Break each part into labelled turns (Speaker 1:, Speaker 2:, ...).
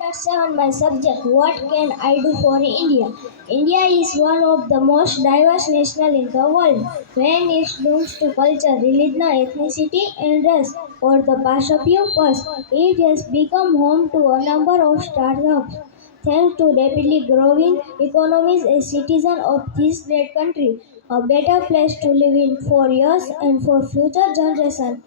Speaker 1: Chapter 7 My subject What can I do for India? India is one of the most diverse nations in the world. When it comes to culture, religion, ethnicity, and race, or the past your past, it has become home to a number of startups. Thanks to rapidly growing economies as citizens of this great country, a better place to live in for years and for future generations.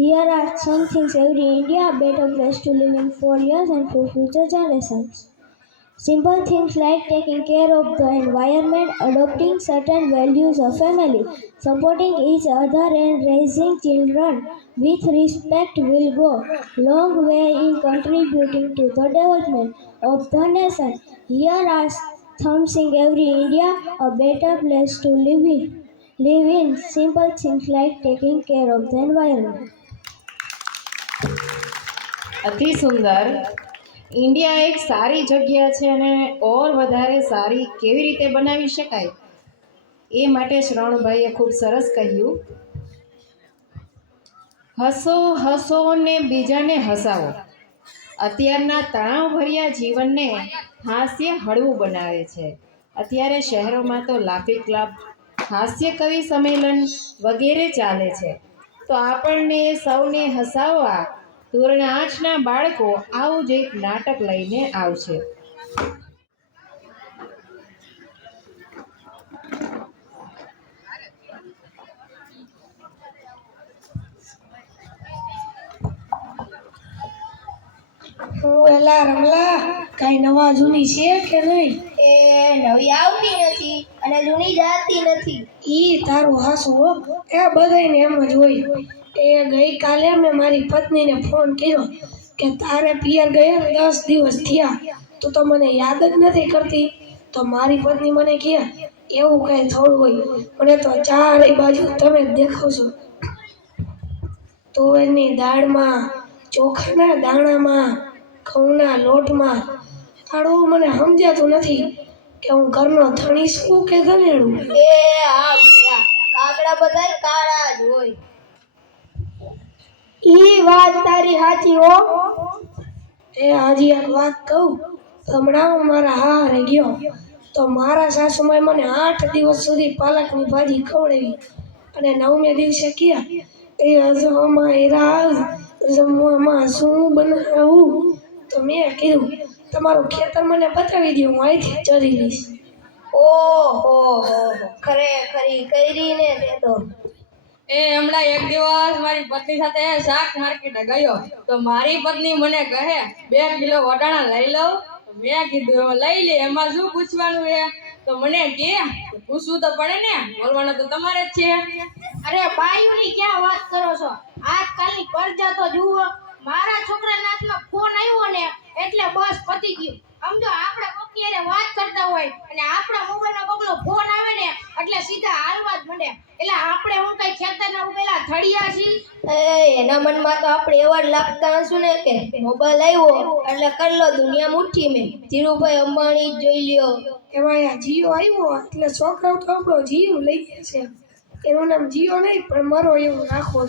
Speaker 1: Here are some things every India better place to live in for years and for future generations. Simple things like taking care of the environment, adopting certain values of family, supporting each other and raising children with respect will go long way in contributing to the development of the nation. Here are something every India a better place to live in. Live in simple things like taking care of the environment.
Speaker 2: અતિ સુંદર. India એક સારી જગ્યા છે અને ઓર વધારે સારી કેવી રીતે બનાવી શકાય? એ માટે શ્રવણભાઈએ ખૂબ સરસ કહ્યું. હસો હસો ને બીજાને હસાવો. અત્યારના તણાવભર્યા જીવનને હાસ્ય હળવું બનાવે છે. અત્યારે શહેરોમાં તો લાફી ક્લબ, હાસ્ય કવિ સંમેલન વગેરે ચાલે છે. તો આપણને સૌને હસાવવા ધોરણ આઠના બાળકો આવું જ એક નાટક લઈને આવશે.
Speaker 3: હું એલા રમલા કઈ નવા જૂની છે કે નહીં?
Speaker 1: એ નવી આવતી નથી અને જૂની જાતી નથી.
Speaker 3: ઈ તારું હાસુ હો એ બધાયને એમ જ હોય. એ ગઈકાલે મેં મારી પત્નીને ફોન કર્યો કે તારે પિયર ગયા દસ દિવસ થયા, તું તો મને યાદ જ નથી કરતી. તો મારી પત્ની મને કહે, એવું કંઈ થોડું હોય, મને તો ચારે બાજુ તમે જ દેખો છો તુવેરની દાળમાં, ચોખાના દાણામાં, ઘઉંના લોટમાં તાળું મને સમજાતું નથી કે હું ઘરનો ધણી શું કે ધનેડું.
Speaker 1: એ ભયા કાગડા બધાય કાળા જ હોય. ઈ વાત તારી સાચી હો.
Speaker 3: એ હાજી એક વાત કહું. હમણાં હું મારા હારે ગયો તો મારા સાસુમાએ મને આઠ દિવસ સુધી પાલકની ભાજી ખવડાવી અને નવમે દિવસે ક્યાં એ હજવામાં હેરાજ જમવામાં શું બનાવું? તો મેં કીધું તમારું ખેતર મને બતાવી દો હું અહીંથી ચરી લઈશ.
Speaker 1: ઓહો હો ખરેખરી કરી ને તે તો.
Speaker 4: એ હમણાં એક દિવસ મારી પત્ની સાથે શાક માર્કેટે ગયો. તો મારી પત્ની મને કહે, બે કિલો વટાણા લઈ લઉં. મેં કીધું લઈ લે, એમાં શું પૂછવાનું છે? તો મને કે, પૂછવું તો પડે ને, બોલવાનું તો તમારે જ છે.
Speaker 5: અરે ભાઈઓની ક્યાં વાત કરો છો? આજકાલની પરજા તો જુઓ, મારા છોકરાના હાથમાં ફોન આવ્યો ને, એટલે બસ પતી ગયું. સમજો આપણે કોકની એને વાત કરતા હોય અને આપણા મોબાઈલમાં કોકનો ફોન આવે ને એટલે સીધા હાલવા જ મંડે. એટલે આપણે હું કઈ ખેતરના ઉભેલા થડિયા છીએ
Speaker 1: એ એના મનમાં તો આપણે એવા લાગતા હશું ને કે મોબાઈલ આવ્યો એટલે કર લો દુનિયા મુઠ્ઠી મેં. ધીરુભાઈ અંબાણી જોઈ લ્યો.
Speaker 3: એમાં આ જીઓ આવ્યો એટલે છોકરાઓ તો આપણો જીવ લઈ ગયા છે. એનું નામ જીઓ નહીં પણ મારો એવું રાખો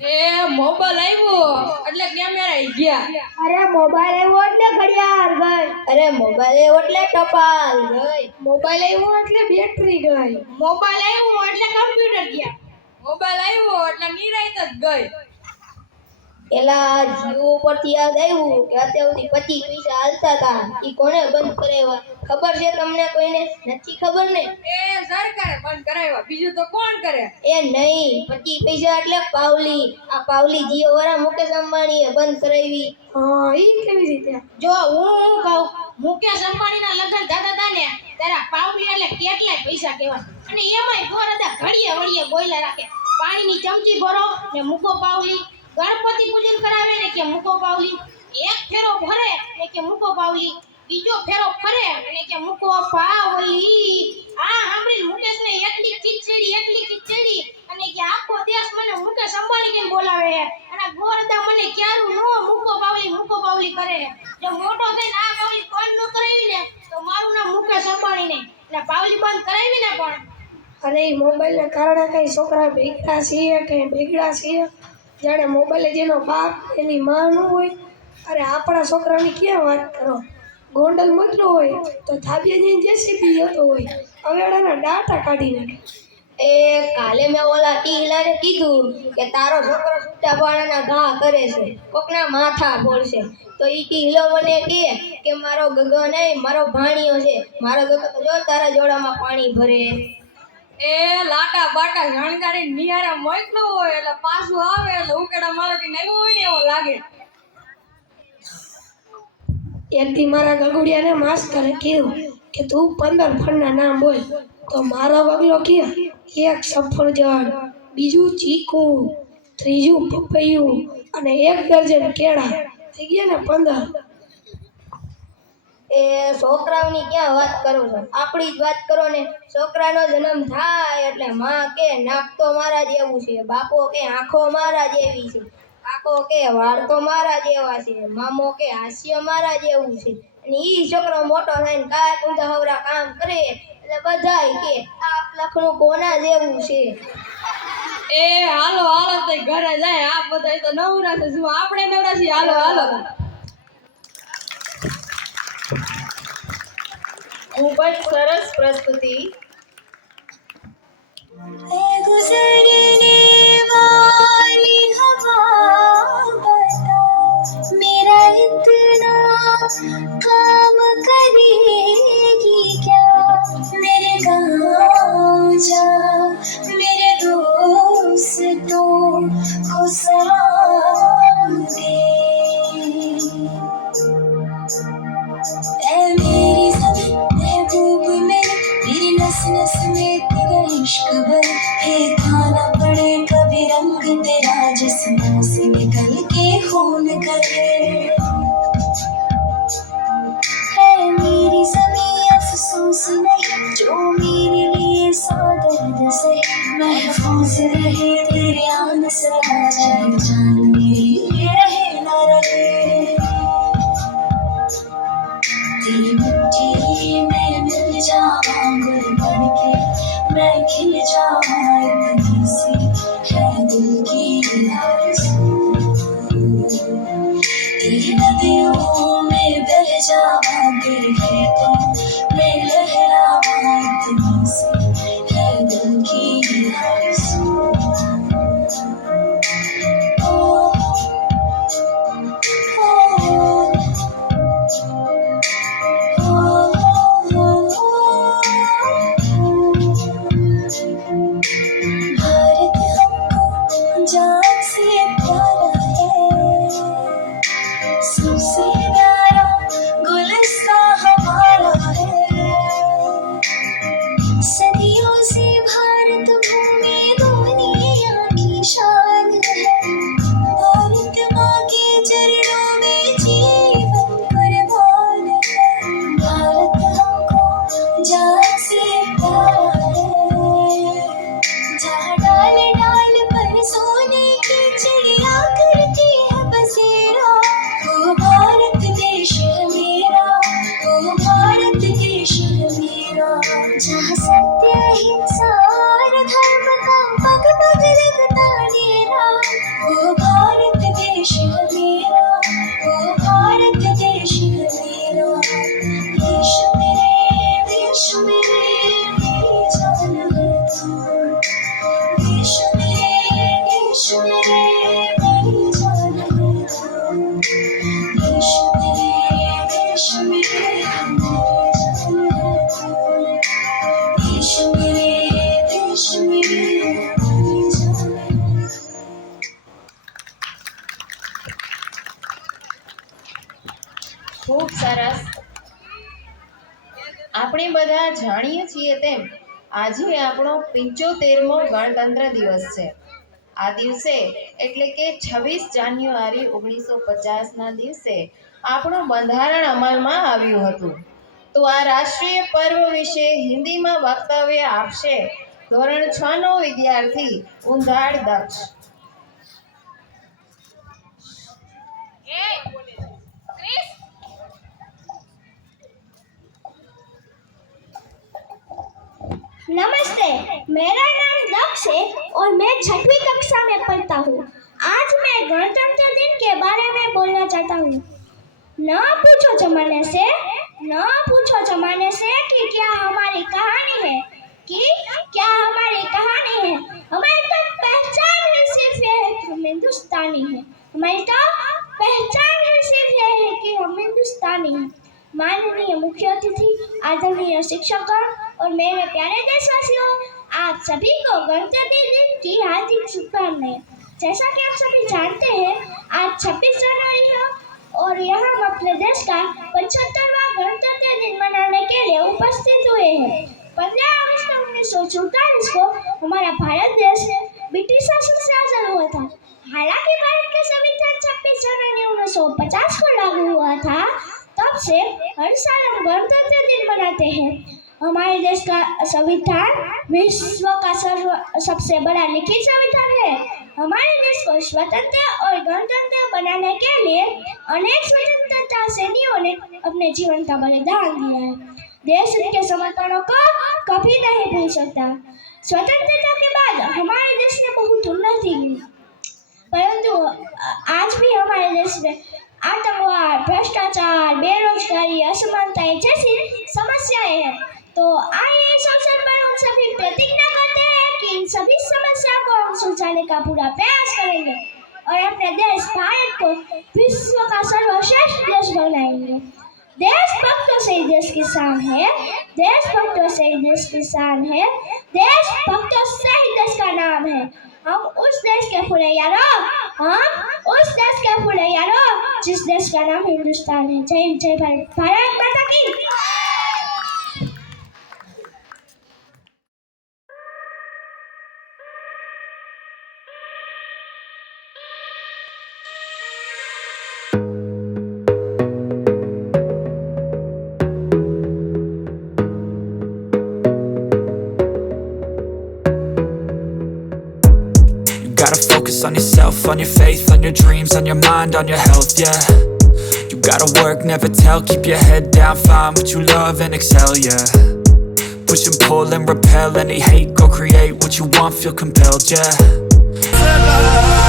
Speaker 4: એ મોબાઈલ આવ્યો. એટલે કેમેરા ઈ ગયા.
Speaker 1: અરે મોબાઈલ આવ્યો એટલે ઘડિયાળ ગઈ. અરે મોબાઈલ આવ્યો એટલે ટપાલ ગઈ.
Speaker 3: મોબાઈલ આવ્યો એટલે બેટરી ગઈ.
Speaker 5: મોબાઈલ આવ્યો એટલે કમ્પ્યુટર ગયા.
Speaker 4: મોબાઈલ આવ્યો એટલે નિરાયત જ ગઈ.
Speaker 1: પેલા જીઓ પરથી યાદ આવ્યું કે અત્યાર સુધી પચીસ પૈસા હાલતા હતા. ઈ કોણે બંધ કરાવ્યા? ખબર છે તમને કોઈને? નથી ખબર ને?
Speaker 4: એ સરકારે બંધ કરાવ્યા. બીજું તો કોણ કરે?
Speaker 1: એ નહીં પચીસ પૈસા એટલે પાવલી. આ પાવલી જીઓ વાળા મુકેશ અંબાણીએ બંધ કરાવી.
Speaker 3: હા એ કેવી રીતે?
Speaker 5: જો હું હું કહું? મુકેશ અંબાણીના લગ્ન થતા હતા ને ત્યારે પાવલી એટલે કેટલાય પૈસા કહેવાય. અને એમાંય ઘર હતા ઘડીએ વળીએ બોઈલા રાખે. પાણીની ચમચી ભરો ને મૂકો પાવલી. ગણપતિ પૂજન કરાવે ને કે મૂકો પાવલી. એક ફેરો ભરે ને કે મૂકો પાવલી. બીજો ફેરો ફરે અને કે મૂકો પાવલી. આ સાંભળીને મુકેશને એટલી ખીચડી એટલી ખીચડી. અને કે આખો દેશ મને મુકેશ અંબાણી કેમ બોલાવે અને ગોરદા મને ક્યારું નો મૂકો પાવલી મૂકો પાવલી કરે જો મોટો થઈને આ પાવલી બંધ ન કરાવી ને, તો મારું નામ મુકેશ અંબાણી નહીં. એટલે પાવલી બંધ કરાવી ને પણ.
Speaker 3: અને એ મોબાઈલને કારણે કઈ છોકરા ભેગડા છીએ કે ભેગડા છીએ? જાણે મોબાઈલ જેનો બાપ એની માં હોય. અરે આપણા છોકરાની ક્યાં વાત કરો? ગોંડલ મોકલો હોય તો જઈને જેસીબી જતો હોય. અવેડાના ડાટા કાઢી નાખે.
Speaker 6: એ કાલે મેં ઓલા ટીલાને કીધું કે તારો છોકરો છૂટા પાણાના ઘા કરે છે. કોકના માથા ફોડશે. તો ઈ ટીલો મને કહે કે મારો ગગન નહીં મારો ભાણિયો છે. મારો ગગન તો જો તારા જોડામાં પાણી ભરે.
Speaker 4: એ લાટા બાટા જાણકારી નિહારા મોકલો હોય એટલે પાછું આવે એટલે ઉકેડા મારો કે નહીં હોય ને એવો લાગે.
Speaker 3: એકથી મારા ગગુડિયાને માસ્તરે કીધું કે તું પંદર ફળના નામ બોલ. તો મારો બગલો કે એક સફરજન બીજું ચીકુ, ત્રીજું પપૈયું અને એક દર્જન કેળા. થઈ ગયા ને પંદર?
Speaker 6: એ છોકરાઓની ક્યાં વાત કરું છો? આપણી જ વાત કરો ને. છોકરાનો જન્મ થાય એટલે માં કે નાક તો મારા જેવું છે, બાપો કે આંખો મારા જેવી છે. કાકો કે વાળ તો મારા જેવા છે મામો કે હાસ્ય મારા જેવું છે. અને ઈ છોકરો મોટો થઈને કાંઈક ઊંધા હવરા કામ કરે. એટલે બધાય કે આ લખણું કોના જેવું છે?
Speaker 4: એ હાલો હાલો તે ઘરે જાય આ બધા તો નવરા છે. શું આપણે નવરા છીએ? હાલો હાલો.
Speaker 2: ખૂબ જ સરસ પ્રસ્તુતિ.
Speaker 6: ગુજરી काम करेगी क्या मेरे गाँव जा मेरे दोस्तों को सलाम
Speaker 2: બધા જાણીએ છીએ તેમ, આજે આપણો પંચોતેરમો ગણતંત્ર દિવસ છે. આ દિવસે એટલે કે છવ્વીસ જાન્યુઆરી ઓગણીસો પચાસના દિવસે આપણું બંધારણ અમલમાં આવ્યું હતું. તો આ રાષ્ટ્રીય પર્વ વિશે હિન્દીમાં વક્તવ્ય આપશે ધોરણ છ નો વિદ્યાર્થી ઉંધાડ દક્ષ.
Speaker 6: नमस्ते, मेरा नाम दक्ष है और मैं छठवीं कक्षा में पढ़ता हूँ। आज मैं गणतंत्र दिन के बारे में बोलना चाहता हूँ।
Speaker 1: न पूछो जमाने से, न पूछो जमाने से कि क्या हमारी कहानी है, कि क्या हमारी कहानी है। हमारी तो पहचान ही सिर्फ़ यह है कि हम हिंदुस्तानी हैं। हमारी तो पहचान ही सिर्फ़ ये है कि हम हिंदुस्तानी हैं। माननीय मुख्य अतिथि, आदरणीय शिक्षक और मेरे प्यारे सभी को गणतंत्र दिन की हार्दिक शुभकामनाएँ। जैसा कि आप सभी जानते हैं, आज 26 जनवरी है और यहाँ हम अपने देश का पचहत्तरवा गणतंत्र दिन मनाने के लिए उपस्थित हुए हैं। पंद्रह अगस्त उन्नीस सौ चौतालीस को हमारा भारत देश ब्रिटिश शासन से आज़ाद हुआ था। हालाँकि भारत के संविधान छब्बीस जनवरी उन्नीस सौ पचास को लागू हुआ था, तब से हर साल हम गणतंत्र दिन मनाते हैं। हमारे देश का संविधान विश्व का सर्व, सबसे बड़ा लिखित संविधान है। हमारे देश को स्वतंत्र और गणतंत्र बनाने के लिए अनेक स्वतंत्रता सेनियों ने अपने जीवन का बलिदान दिया है। देश के समर्पणों को कभी नहीं भूल सकता। स्वतंत्रता के बाद हमारे देश ने बहुत उन्नति की परंतु आज भी हमारे देश में आतंकवाद, भ्रष्टाचार, बेरोजगारी, असमानताएँ जैसी समस्याएँ हैं। तो आइए इस अवसर पर हम सभी प्रतिज्ञा करते हैं कि इन सभी समस्याओं को हम सुलझाने का पूरा प्रयास करेंगे और अपने देश, भारत को विश्व का सर्वश्रेष्ठ देश बनाएँगे। देशभक्तों से ही देश की शान है, देशभक्तों से ही देश की शान है, देशभक्तों से ही देश का नाम है। हम उस देश के फूले यारो हम उस देश के फूले यारो जिस देश का नाम हिंदुस्तान है। जय जय भारत भारत माता की।
Speaker 7: Yourself, on your faith, on your dreams, on your mind, on your health, yeah. You gotta work, never tell, keep your head down, find what you love and excel, yeah. Push and pull and repel any hate, go create what you want, feel compelled, yeah.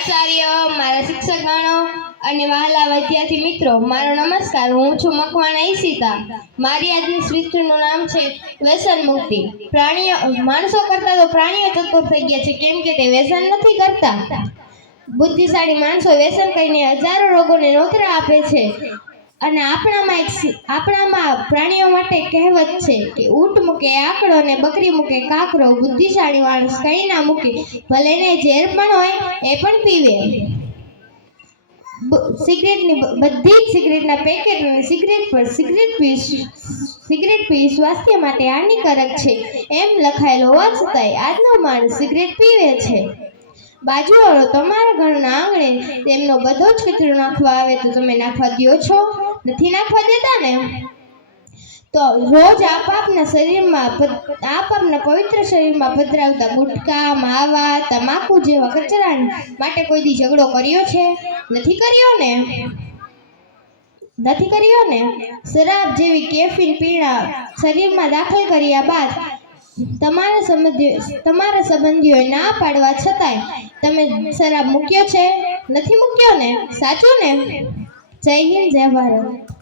Speaker 8: Acharya, મારા શિક્ષકગણો અને વહાલા વિદ્યાર્થી મિત્રો, મારો નમસ્કાર. હું છું મકવાણા ઈશિતા. મારી આજની સ્પીચનું નામ છે વ્યસન મુક્તિ. પ્રાણીઓ, માણસો કરતા તો પ્રાણીઓ ચતુર થઈ ગયા છે. કેમ કે તે વ્યસન નથી કરતા? બુદ્ધિશાળી માણસો વ્યસન કરીને હજારો રોગોને નોતરા આપે છે. અને આપણામાં એક આપણામાં પ્રાણીઓ માટે કહેવત છે કે ઊંટ મૂકે આકડો અને બકરી મૂકે કાકરો, બુદ્ધિશાળી માણસ કંઈ ના મૂકે, ભલે ને ઝેર પણ હોય, એ પણ પીવે. સિગરેટની બધી જ સિગરેટના પેકેટ અને સિગરેટ પર સિગરેટ પી સિગરેટ પી સ્વાસ્થ્ય માટે હાનિકારક છે. એમ લખાયેલું હોવા છતાંય આજનો માણસ સિગરેટ પીવે છે. બાજુવાળો તમારા ઘરના આંગણે તેમનો બધો જ કચરો નાખવા આવે તો તમે નાખવા દ્યો છો? નથી નાખવા દેતા ને તો રોજ આપ આપના શરીરમાં આપ આપના પવિત્ર શરીરમાં પધરાવતા ગુટકા, માવા, તમાકુ જેવા કચરા માટે કોઈ દી ઝઘડો કર્યો છે? નથી કર્યો ને? નથી કર્યો ને? શરાબ જેવી કેફીન પીણા શરીરમાં દાખલ કર્યા બાદ તમારા સંબંધીઓ તમારા સંબંધીઓએ ના પાડવા છતાંય તમે શરાબ મૂક્યો છે? નથી મૂક્યો ને? સાચું ને? જય હિન્દ જય ભારત.